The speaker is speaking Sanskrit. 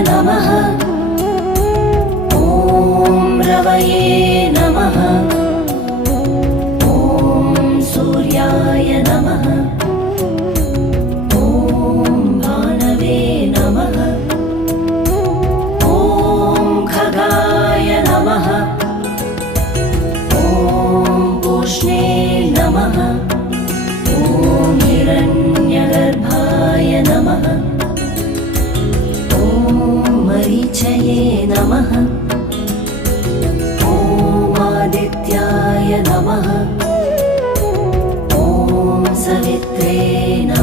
नमः। ॐ रवये नमः। ॐ सूर्याय नमः। ॐ भानवे नमः। ॐ खगाय नमः। ॐ पूष्णे नमः। ॐ हिरण्यगर्भाय नमः। ॐ मरीचये नमः। ॐ आदित्याय नमः। ॐ सवित्रे नमः।